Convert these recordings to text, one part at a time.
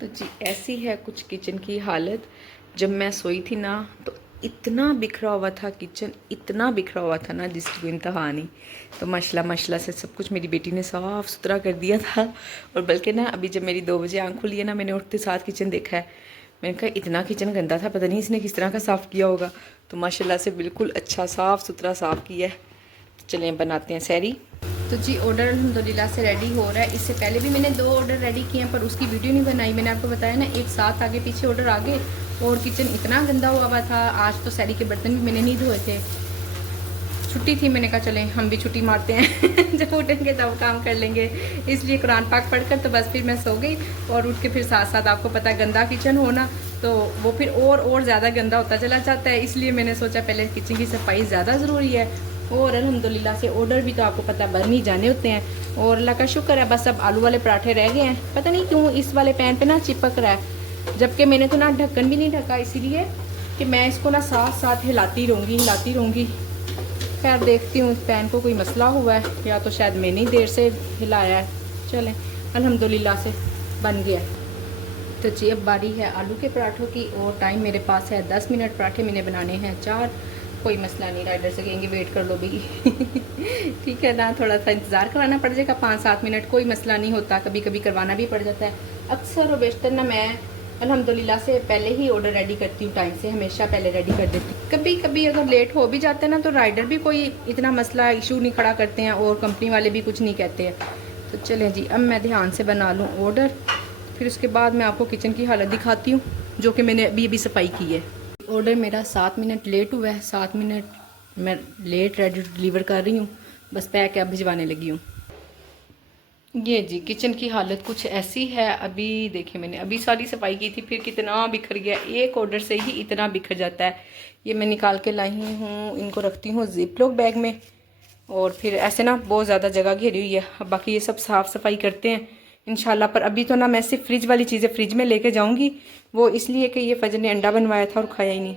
तो जी ऐसी है कुछ किचन की हालत। जब मैं सोई थी ना तो इतना बिखरा हुआ था किचन, इतना बिखरा हुआ था ना जिसकी कोई इंतहा नहीं। तो माशाल्लाह माशाल्लाह से सब कुछ मेरी बेटी ने साफ़ सुथरा कर दिया था। और बल्कि ना अभी जब मेरी 2 बजे आँख खुली है ना, मैंने उठते साथ किचन देखा है। मैंने कहा इतना किचन गंदा था, पता नहीं इसने किस तरह का साफ़ किया होगा। तो माशाल्लाह से बिल्कुल अच्छा साफ़ सुथरा साफ़ किया है। चलें बनाते हैं सैरी। तो जी ऑर्डर अल्हम्दुलिल्लाह से रेडी हो रहा है। इससे पहले भी मैंने 2 ऑर्डर रेडी किए हैं पर उसकी वीडियो नहीं बनाई। मैंने आपको बताया ना, एक साथ आगे पीछे ऑर्डर आ गए और किचन इतना गंदा हुआ था। आज तो सैरी के बर्तन भी मैंने नहीं धोए थे, छुट्टी थी। मैंने कहा चलें हम भी छुट्टी मारते हैं जब उठेंगे तब काम कर लेंगे। इसलिए कुरान पाक पढ़कर तो बस फिर मैं सो गई और उठ के फिर साथ साथ आपको पता है गंदा किचन होना तो वो फिर और ज़्यादा गंदा होता चला जाता है। इसलिए मैंने सोचा पहले किचन की सफाई ज़्यादा ज़रूरी है। और अल्हम्दुलिल्लाह से ऑर्डर भी तो आपको पता बन ही जाने होते हैं। और अल्लाह का शुक्र है, बस अब आलू वाले पराठे रह गए हैं। पता नहीं क्यों इस वाले पैन पे ना चिपक रहा है, जबकि मैंने तो ना ढक्कन भी नहीं ढका, इसीलिए कि मैं इसको ना साथ साथ हिलाती रहूँगी। खैर देखती हूँ पैन को कोई मसला हुआ है या तो शायद मैंने ही देर से हिलाया है। चलें अल्हम्दुलिल्लाह से बन गया। तो जी अब बारी है आलू के पराठों की और टाइम मेरे पास है 10 मिनट। पराठे मैंने बनाने हैं 4। कोई मसला नहीं, राइडर से कहेंगे वेट कर लो भी ठीक है ना, थोड़ा सा इंतज़ार कराना पड़ जाएगा 5-7 मिनट, कोई मसला नहीं होता। कभी कभी करवाना भी पड़ जाता है। अक्सर और बेशतर ना मैं अल्हम्दुलिल्लाह से पहले ही ऑर्डर रेडी करती हूँ, टाइम से हमेशा पहले रेडी कर देती हूँ। कभी कभी अगर लेट हो भी जाते हैं ना तो राइडर भी कोई इतना मसला इशू नहीं खड़ा करते हैं और कंपनी वाले भी कुछ नहीं कहते हैं। तो चलें जी अब मैं ध्यान से बना लूँ ऑर्डर, फिर उसके बाद मैं आपको किचन की हालत दिखाती हूँ जो कि मैंने अभी सफाई की है। ऑर्डर मेरा 7 मिनट लेट हुआ है, 7 मिनट मैं लेट रेडी डिलीवर कर रही हूँ। बस पैक अब भिजवाने लगी हूँ। ये जी किचन की हालत कुछ ऐसी है। अभी देखिए मैंने अभी सारी सफाई की थी, फिर कितना बिखर गया। एक ऑर्डर से ही इतना बिखर जाता है। ये मैं निकाल के लाई हूँ, इनको रखती हूँ जिप लॉक बैग में और फिर ऐसे ना बहुत ज़्यादा जगह घेरी हुई है। अब बाकी ये सब साफ़ सफाई करते हैं इंशाल्लाह। पर अभी तो ना मैं सिर्फ फ्रिज वाली चीज़ें फ्रिज में लेके जाऊँगी, वो इसलिए कि ये फजर ने अंडा बनवाया था और खाया ही नहीं।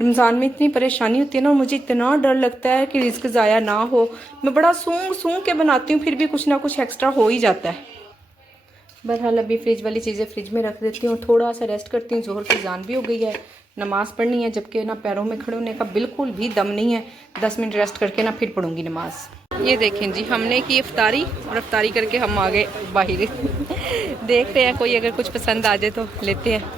रमज़ान में इतनी परेशानी होती है ना, और मुझे इतना डर लगता है कि रिस्क ज़ाया ना हो। मैं बड़ा सूंघ के बनाती हूँ, फिर भी कुछ ना कुछ एक्स्ट्रा हो ही जाता है। बहरहाल अभी फ्रिज वाली चीज़ें फ्रिज में रख देती हूँ, थोड़ा सा रेस्ट करती हूँ। ज़ोहर की अज़ान भी हो गई है, नमाज़ पढ़नी है, जबकि ना पैरों में खड़े होने का बिल्कुल भी दम नहीं है। 10 मिनट रेस्ट करके ना फिर पढ़ूंगी नमाज़। ये देखें जी हमने की इफ्तारी और इफ्तारी करके हम आ गए बाहर देख रहे हैं कोई अगर कुछ पसंद आ जाए तो लेते हैं।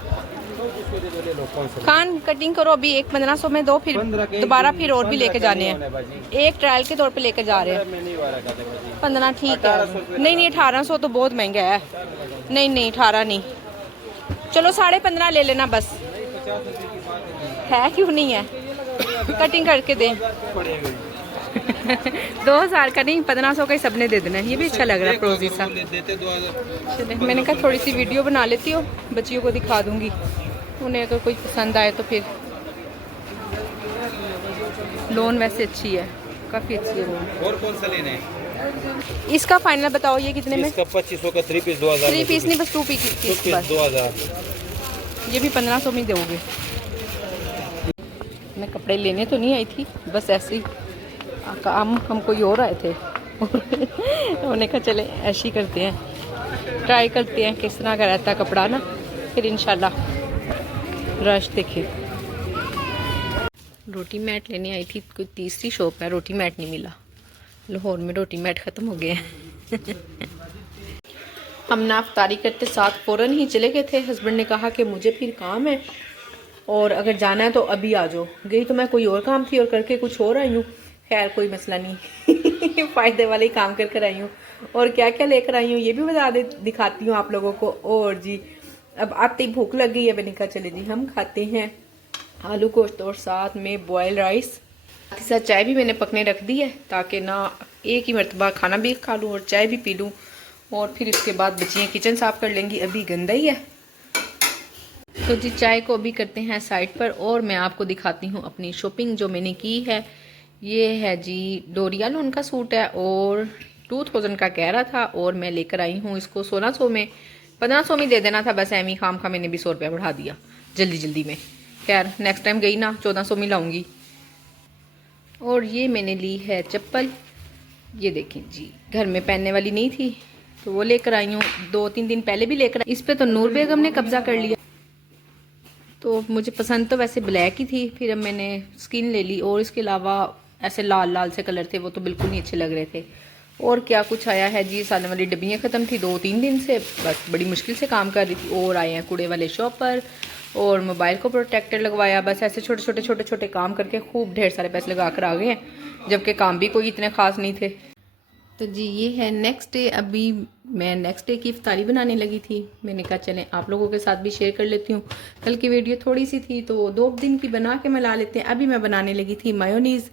खान कटिंग करो अभी, एक 1500 में दो, फिर दोबारा फिर और भी लेके जाने हैं। एक ट्रायल के तौर पे लेके जा रहे हैं। 15 ठीक है। नहीं 1800 तो बहुत महंगा है। नहीं 18 नहीं, चलो 15.5 ले लेना बस। है क्यों नहीं है, कटिंग करके दें 2000 का नहीं 1500 का ही सबने दे देना है। ये भी अच्छा लग रहा है प्रोजी सा। चले मैंने कहा थोड़ी सी वीडियो बना लेती हो, बच्चियों को दिखा दूंगी, उन्हें अगर कोई पसंद आए तो। फिर लोन वैसे अच्छी है, काफ़ी अच्छी है लोन। और कौन सा लेना है? इसका फाइनल बताओ ये कितने में? इसका 2500 का 3 पीस 2000 3 पीस नहीं बस 2 पीस 2000। ये भी 1500 में दोगे? मैं कपड़े लेने तो नहीं आई थी, बस ऐसे ही काम हम कोई और आए थे उन्होंने कहा चले ऐसे ही करते हैं, ट्राई करते हैं किस तरह का रहता है कपड़ा ना, फिर इंशाल्लाह रश देखे। रोटी मैट लेने आई थी, कोई तीसरी शॉप है, रोटी मैट नहीं मिला। लाहौर में रोटी मैट ख़त्म हो गए हैं हम ना अफ्तारी करते साथ फ़ौरन ही चले गए थे। हस्बैंड ने कहा कि मुझे फिर काम है और अगर जाना है तो अभी आ जाओ। गई तो मैं कोई और काम थी और करके कुछ और आई हूँ। खैर कोई मसला नहीं फ़ायदे वाले ही काम कर कर आई हूँ। और क्या क्या लेकर आई हूँ ये भी बता दिखाती हूँ आप लोगों को। और जी अब आते ही भूख लग गई है, मैंने कहा चले जी हम खाते हैं आलू गोश्त और साथ में बॉयल राइस। साथ ही साथ चाय भी मैंने पकने रख दी है ताकि ना एक ही मरतबा खाना भी खा लूँ और चाय भी पी लूँ। और फिर इसके बाद बच्चियाँ किचन साफ़ कर लेंगी, अभी गंदा ही है। तो जी चाय को अभी करते हैं साइड पर और मैं आपको दिखाती हूँ अपनी शॉपिंग जो मैंने की है। ये है जी डोरिया लोन का सूट है और 2000 का कह रहा था और मैं लेकर आई हूँ इसको 1600 में। 1500 में दे देना था, बस एमी खाम खा मैंने भी 100 रुपया बढ़ा दिया जल्दी में। खैर नेक्स्ट टाइम गई ना 1400 में लाऊंगी। और ये मैंने ली है चप्पल, ये देखें जी घर में पहनने वाली नहीं थी तो वो लेकर आई हूँ, 2-3 दिन पहले भी लेकर। इस पे तो नूर बेगम ने कब्जा कर लिया। तो मुझे पसंद तो वैसे ब्लैक ही थी, फिर अब मैंने स्किन ले ली। और इसके अलावा ऐसे लाल लाल से कलर थे, वो तो बिल्कुल नहीं अच्छे लग रहे थे। और क्या कुछ आया है जी, सालन वाली डब्बियाँ ख़त्म थी 2-3 दिन से, बस बड़ी मुश्किल से काम कर रही थी। और आए हैं कूड़े वाले शॉपर, और मोबाइल को प्रोटेक्टर लगवाया। बस ऐसे छोटे छोटे काम करके खूब ढेर सारे पैसे लगा कर आ गए हैं, जबकि काम भी कोई इतने ख़ास नहीं थे। तो जी ये है नेक्स्ट डे। अभी मैं नेक्स्ट डे की इफ्तारी बनाने लगी थी। मैंने कहा चलें आप लोगों के साथ भी शेयर कर लेती हूँ। कल की वीडियो थोड़ी सी थी तो 2 दिन की बना के मिला लेते हैं। अभी मैं बनाने लगी थी मायोनीज़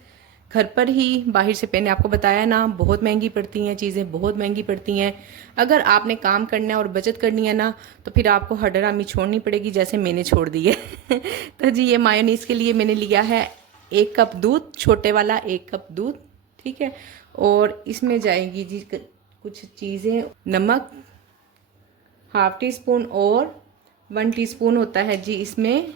घर पर ही। बाहर से मैंने आपको बताया ना, बहुत महंगी पड़ती हैं चीज़ें, बहुत महंगी पड़ती हैं। अगर आपने काम करना है और बचत करनी है ना, तो फिर आपको हडरामी छोड़नी पड़ेगी, जैसे मैंने छोड़ दी है। तो जी ये मायोनीज़ के लिए मैंने लिया है 1 कप दूध, छोटे वाला 1 कप दूध, ठीक है। और इसमें जाएगी जी कुछ चीज़ें, नमक ½ टीस्पून, और 1 टीस्पून होता है जी इसमें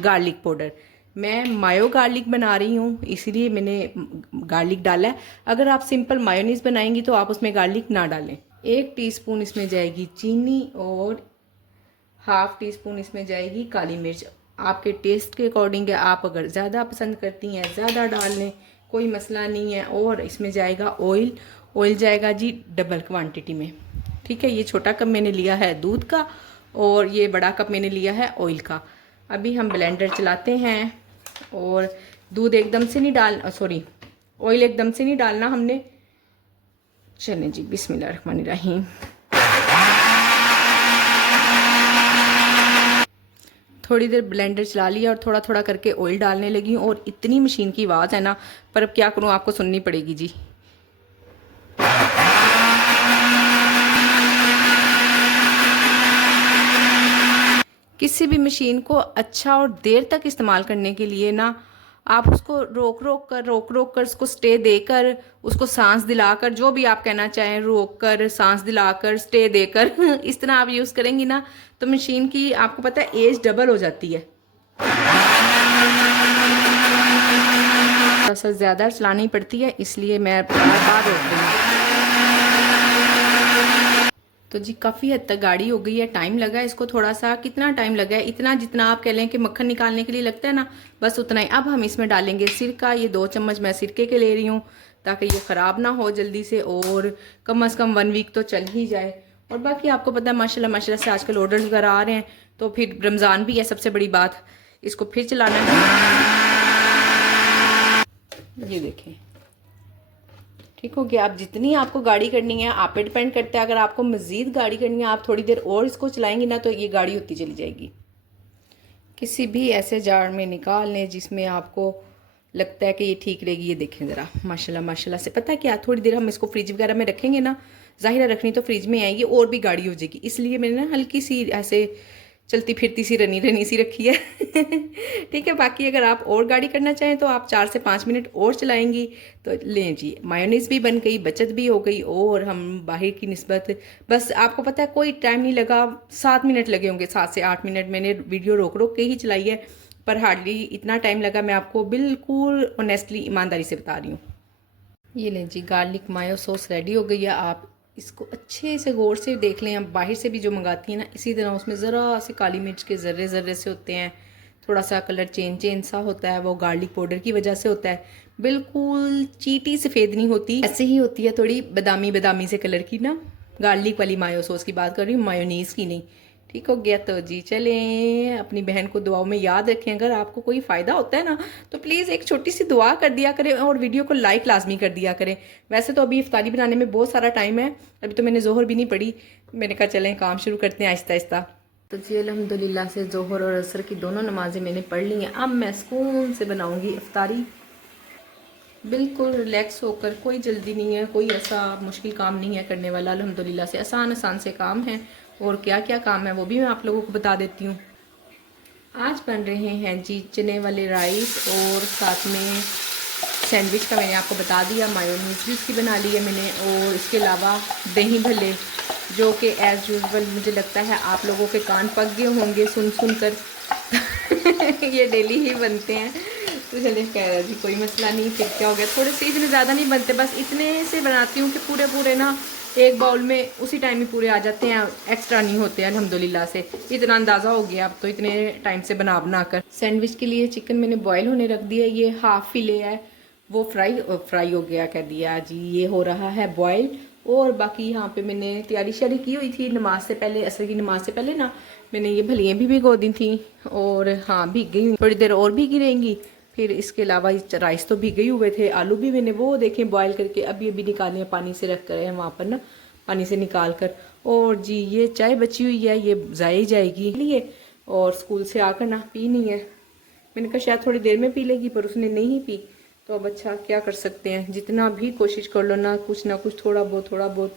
गार्लिक पाउडर। मैं मायो गार्लिक बना रही हूँ, इसीलिए मैंने गार्लिक डाला है। अगर आप सिंपल मायोनीज़ बनाएंगी तो आप उसमें गार्लिक ना डालें। 1 टीस्पून इसमें जाएगी चीनी, और ½ टीस्पून इसमें जाएगी काली मिर्च। आपके टेस्ट के अकॉर्डिंग है, आप अगर ज़्यादा पसंद करती हैं ज़्यादा डाल लें, कोई मसला नहीं है। और इसमें जाएगा ऑयल, ऑयल जाएगा जी डबल क्वांटिटी में, ठीक है। ये छोटा कप मैंने लिया है दूध का, और ये बड़ा कप मैंने लिया है ऑयल का। अभी हम ब्लेंडर चलाते हैं, और दूध एकदम से नहीं सॉरी ऑयल एकदम से नहीं डालना हमने। चलें जी बिस्मिल्लाहिर्रहमानिर्रहीम। थोड़ी देर ब्लेंडर चला लिया और थोड़ा थोड़ा करके ऑयल डालने लगी हूँ। और इतनी मशीन की आवाज़ है ना, पर अब क्या करूँ, आपको सुननी पड़ेगी जी। किसी भी मशीन को अच्छा और देर तक इस्तेमाल करने के लिए ना, आप उसको रोक रोक कर उसको स्टे देकर, उसको सांस दिलाकर, जो भी आप कहना चाहें, रोक कर, सांस दिलाकर, स्टे देकर इस तरह आप यूज़ करेंगी ना, तो मशीन की आपको पता है एज डबल हो जाती है। थोड़ा सा ज़्यादा चलानी पड़ती है, इसलिए मैं बार रोक रही हूँ। तो जी काफ़ी हद तक गाढ़ी हो गई है, टाइम लगा है इसको थोड़ा सा। कितना टाइम लगा है, इतना जितना आप कह लें कि मक्खन निकालने के लिए लगता है ना, बस उतना ही। अब हम इसमें डालेंगे सिरका। ये 2 चम्मच मैं सिरके के ले रही हूँ, ताकि ये ख़राब ना हो जल्दी से, और कम से कम 1 वीक तो चल ही जाए। और बाकी आपको पता है माशाल्लाह माशाल्लाह से आजकल ऑर्डर्स वगैरह आ रहे हैं, तो फिर रमज़ान भी है, सबसे बड़ी बात, इसको फिर चलाना है। ये देखें, ठीक हो गया। आप जितनी आपको गाढ़ी करनी है आप पे डिपेंड करता है। अगर आपको मज़ीद गाढ़ी करनी है, आप थोड़ी देर और इसको चलाएंगी ना, तो ये गाढ़ी होती चली जाएगी। किसी भी ऐसे जार में निकाल लें जिसमें आपको लगता है कि ये ठीक रहेगी। ये देखें ज़रा, माशाल्लाह माशाल्लाह से। पता है क्या, थोड़ी देर हम इसको फ्रिज वगैरह में रखेंगे ना, ज़ाहिर रखनी तो फ्रिज में आएगी, और भी गाढ़ी हो जाएगी। इसलिए मैंने ना हल्की सी ऐसे चलती फिरती सी रनी सी रखी है। ठीक है। बाकी अगर आप और गाढ़ी करना चाहें तो आप 4 से 5 मिनट और चलाएंगी तो लें जी। मायोनीज़ भी बन गई, बचत भी हो गई, और हम बाहर की निस्बत, बस आपको पता है कोई टाइम नहीं लगा, 7 मिनट लगे होंगे, 7 से 8 मिनट। मैंने वीडियो रोक के ही चलाई है, पर हार्डली इतना टाइम लगा। मैं आपको बिल्कुल ऑनेस्टली ईमानदारी से बता रही हूँ। ये लें जी, गार्लिक मायो सॉस रेडी हो गई है। आप इसको अच्छे से गौर से देख लें। आप बाहर से भी जो मंगाती हैं ना, इसी तरह उसमें ज़रा से काली मिर्च के ज़र्रे से होते हैं, थोड़ा सा कलर चेंज सा होता है, वो गार्लिक पाउडर की वजह से होता है। बिल्कुल चीटी सफ़ेद नहीं होती, ऐसे ही होती है थोड़ी बादामी से कलर की ना। गार्लिक वाली मायो सॉस की बात कर रही हूँ, मायोनीज़ की नहीं। ठीक हो गया। तो जी चलें, अपनी बहन को दुआओं में याद रखें। अगर आपको कोई फ़ायदा होता है ना, तो प्लीज़ एक छोटी सी दुआ कर दिया करें, और वीडियो को लाइक लाजमी कर दिया करें। वैसे तो अभी इफ्तारी बनाने में बहुत सारा टाइम है, अभी तो मैंने जोहर भी नहीं पढ़ी। मैंने कहा चलें काम शुरू करते हैं आहिस्ता आहिस्ता। तो जी अल्हम्दुलिल्लाह से जोहर और असर की दोनों नमाज़ें मैंने पढ़ ली हैं। अब मैं सुकून से बनाऊँगी इफ्तारी, बिल्कुल रिलैक्स होकर। कोई जल्दी नहीं है, कोई ऐसा मुश्किल काम नहीं है करने वाला। अल्हम्दुलिल्लाह से आसान से काम है। और क्या क्या काम है वो भी मैं आप लोगों को बता देती हूँ। आज बन रहे हैं जी चने वाले राइस, और साथ में सैंडविच का मैंने आपको बता दिया, मायोनीज़ भी इसकी बना ली है मैंने। और इसके अलावा दही भल्ले, जो कि एज़ यूजुअल मुझे लगता है आप लोगों के कान पक गए होंगे सुन कर। ये डेली ही बनते हैं। तो चलिए कह रहा जी कोई मसला नहीं। फिर क्या हो गया, थोड़े से इतने ज़्यादा नहीं बनते, बस इतने से बनाती हूँ कि पूरे ना एक बाउल में उसी टाइम ही पूरे आ जाते हैं, एक्स्ट्रा नहीं होते अल्हम्दुलिल्लाह से। इतना अंदाज़ा हो गया अब तो इतने टाइम से बना बना कर। सैंडविच के लिए चिकन मैंने बॉयल होने रख दिया, ये हाफ फिले है वो फ्राई हो गया कह दिया जी, ये हो रहा है बॉयल। और बाकी यहाँ पे मैंने तैयारी शारी की हुई थी नमाज से पहले, असर की नमाज से पहले ना मैंने ये भलियाँ भी भिगो दी थी और हाँ भीग गई, थोड़ी देर और भीगी रहेंगी। फिर इसके अलावा राइस तो भीगे ही हुए थे, आलू भी मैंने वो देखें बॉयल करके अभी अभी निकाले हैं, पानी से रख कर हैं वहाँ पर ना, पानी से निकाल कर। और जी ये चाय बची हुई है, ये ज़ाई जाएगी लिए, और स्कूल से आकर ना पी नहीं है। मैंने कहा शायद थोड़ी देर में पी लेगी, पर उसने नहीं पी। तो अब अच्छा क्या कर सकते हैं, जितना भी कोशिश कर लो ना कुछ थोड़ा बहुत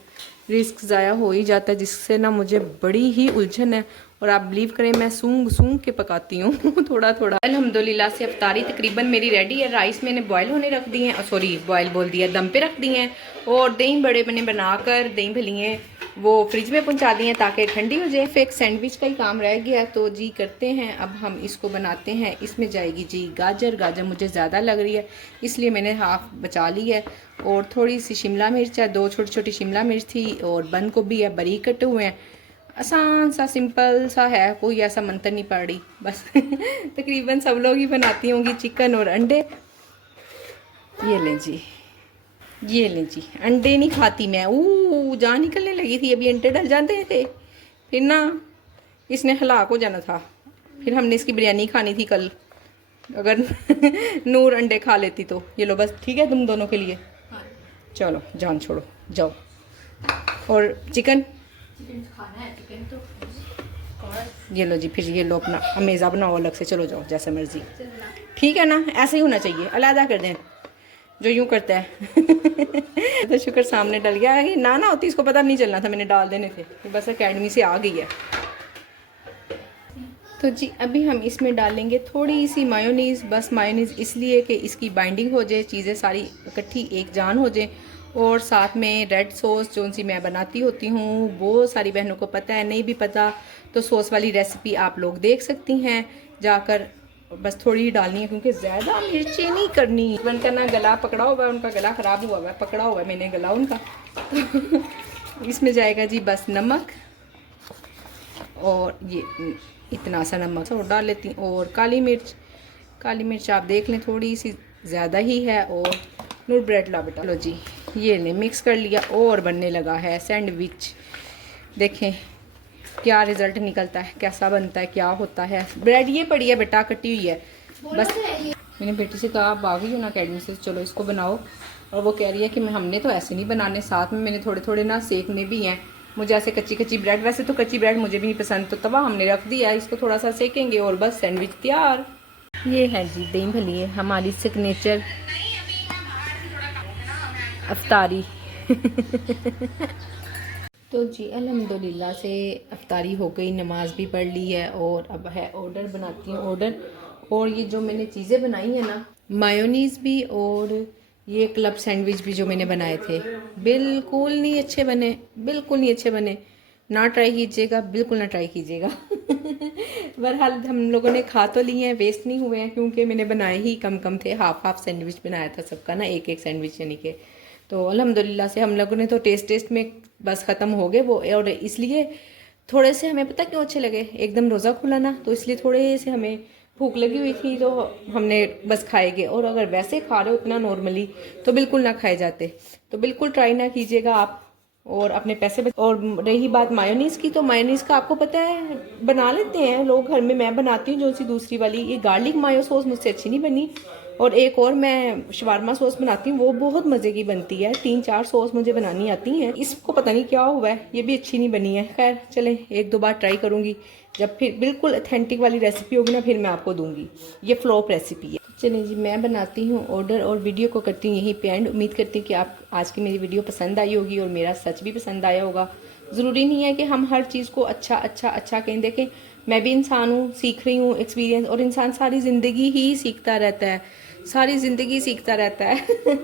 रिस्क ज़ाया हो ही जाता है, जिससे ना मुझे बड़ी ही उलझन है। और आप बिलीव करें मैं सूंघ के पकाती हूँ थोड़ा थोड़ा। अल्हम्दुलिल्लाह से अफ्तारी तकरीबन मेरी रेडी है। राइस मैंने बॉयल होने रख दिए हैं, सॉरी बॉयल बोल दिया, दम पे रख दिए हैं। और दही बड़े मैंने बनाकर दही भलिए वो फ्रिज में पहुंचा दिए हैं ताकि ठंडी हो जाए। फिर एक सैंडविच का ही काम रह गया, तो जी करते हैं अब हम इसको बनाते हैं। इसमें जाएगी जी गाजर मुझे ज़्यादा लग रही है इसलिए मैंने हाफ बचा ली है, और थोड़ी सी शिमला मिर्च है, 2 छोटी छोटी शिमला मिर्च थी, और बंद गोभी है, बारीक कटे हुए हैं। आसान सा सिंपल सा है, कोई ऐसा मंतर नहीं पड़ रही बस तकरीबन सब लोग ही बनाती होंगी चिकन और अंडे। ये लें जी अंडे नहीं खाती मैं, जान निकलने लगी थी, अभी अंडे डल जाते थे फिर ना इसने हलाक हो जाना था। फिर हमने इसकी बिरयानी खानी थी कल, अगर नूर अंडे खा लेती तो। ये लो बस ठीक है तुम दोनों के लिए, चलो जान छोड़ो जाओ। और चिकन खाना है, चिकन तो ये लो जी, फिर ये लो अपना अमेज़ा बनाओ अलग से, चलो जाओ जैसे मर्जी, ठीक है ना, ऐसे ही होना चाहिए, अलग कर दें जो यूं करता है तो शुक्र सामने डल गया है, ना होती इसको पता नहीं चलना था, मैंने डाल देने थे, बस एकेडमी से आ गई है। तो जी अभी हम इसमें डालेंगे थोड़ी सी मायोनीज़, बस मायोनीज़ इसलिए कि इसकी बाइंडिंग हो जाए, चीज़ें सारी इकट्ठी एक जान हो जाए। और साथ में रेड सॉस जो सी मैं बनाती होती हूँ वो सारी बहनों को पता है, नहीं भी पता तो सॉस वाली रेसिपी आप लोग देख सकती हैं जाकर, बस थोड़ी ही डालनी है क्योंकि ज़्यादा मिर्ची नहीं करनी। उनका ना गला पकड़ा हुआ है, उनका गला ख़राब हुआ है, पकड़ा हुआ है मैंने गला उनका इसमें जाएगा जी बस नमक, और ये इतना सा नमक और डाल लेती हूँ, और काली मिर्च आप देख लें थोड़ी सी ज़्यादा ही है। और नूर ब्रेड ला बेटा, लो जी ये ले मिक्स कर लिया और बनने लगा है सैंडविच। देखें क्या रिज़ल्ट निकलता है, कैसा बनता है, क्या होता है। ब्रेड ये पड़ी है बेटा, कटी हुई है। बस मैंने बेटी से कहा आप आ गई हो ना अकेडमी से, चलो इसको बनाओ, और वो कह रही है कि हमने तो ऐसे नहीं बनाने, साथ में मैंने थोड़े थोड़े ना सेकने भी हैं। मुझे ऐसे कच्ची ब्रेड, वैसे तो कच्ची ब्रेड मुझे भी नहीं पसंद, तो तवा हमने रख दिया, इसको थोड़ा सा सेकेंगे और बस सैंडविच तैयार। ये है जी दही भल्ली हमारी सिग्नेचर अफ्तारी तो जी अल्हम्दुलिल्लाह से अफ्तारी हो गई, नमाज भी पढ़ ली है, और अब है ऑर्डर बनाती हूँ ऑर्डर। और ये जो मैंने चीज़ें बनाई हैं ना, मायोनीज़ भी और ये क्लब सैंडविच भी जो मैंने बनाए थे, बिल्कुल नहीं अच्छे बने, ना ट्राई कीजिएगा, बिल्कुल ना ट्राई कीजिएगा बहरहाल हम लोगों ने खा तो लिए हैं, वेस्ट नहीं हुए हैं क्योंकि मैंने बनाए ही कम थे, हाफ सैंडविच बनाया था सबका ना, एक सैंडविच यानी कि। तो अल्हम्दुलिल्लाह से हम लोगों ने तो टेस्ट में बस ख़त्म हो गए वो, और इसलिए थोड़े से हमें पता क्यों अच्छे लगे, एकदम रोज़ा खुला ना, तो इसलिए थोड़े से हमें भूख लगी हुई थी तो हमने बस खाए गए। और अगर वैसे खा रहे हो इतना नॉर्मली तो बिल्कुल ना खाए जाते, तो बिल्कुल ट्राई ना कीजिएगा आप, और अपने पैसे और रही बात मायोनीज़ की, तो मायोनीज़ का आपको पता है बना लेते हैं लोग घर में, मैं बनाती हूँ जो सी दूसरी वाली, ये गार्लिक मायो सॉस मुझसे अच्छी नहीं बनी, और एक और मैं शवारमा सॉस बनाती हूँ वो बहुत मज़े की बनती है, 3-4 सॉस मुझे बनानी आती हैं, इसको पता नहीं क्या हुआ है, ये भी अच्छी नहीं बनी है। खैर चलें 1-2 बार ट्राई करूँगी, जब फिर बिल्कुल अथेंटिक वाली रेसिपी होगी ना फिर मैं आपको दूँगी, ये फ्लॉप रेसिपी है। चलिए जी मैं बनाती हूँ ऑर्डर और वीडियो को करती हूँ यहीं पे एंड। उम्मीद करती हूँ कि आप आज की मेरी वीडियो पसंद आई होगी और मेरा सच भी पसंद आया होगा। ज़रूरी नहीं है कि हम हर चीज़ को अच्छा कहें, देखें मैं भी इंसान हूँ, सीख रही हूँ, एक्सपीरियंस, और इंसान सारी ज़िंदगी ही सीखता रहता है, सारी ज़िंदगी सीखता रहता है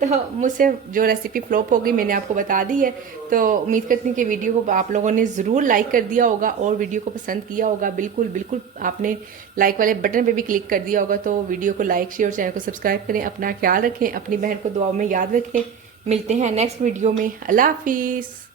तो मुझसे जो रेसिपी फ्लॉप होगी मैंने आपको बता दी है, तो उम्मीद करती हूँ कि वीडियो को आप लोगों ने ज़रूर लाइक कर दिया होगा और वीडियो को पसंद किया होगा। बिल्कुल आपने लाइक वाले बटन पे भी क्लिक कर दिया होगा, तो वीडियो को लाइक शेयर और चैनल को सब्सक्राइब करें। अपना ख्याल रखें, अपनी बहन को दुआओं में याद रखें। मिलते हैं नेक्स्ट वीडियो में। अल्लाह हाफिज़।